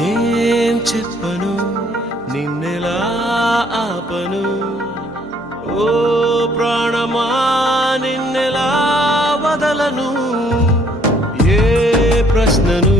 ఏం చెప్పను నిన్నెలా ఆపను ఓ ప్రాణమా నిన్నెలా వదలను ఏ ప్రశ్నను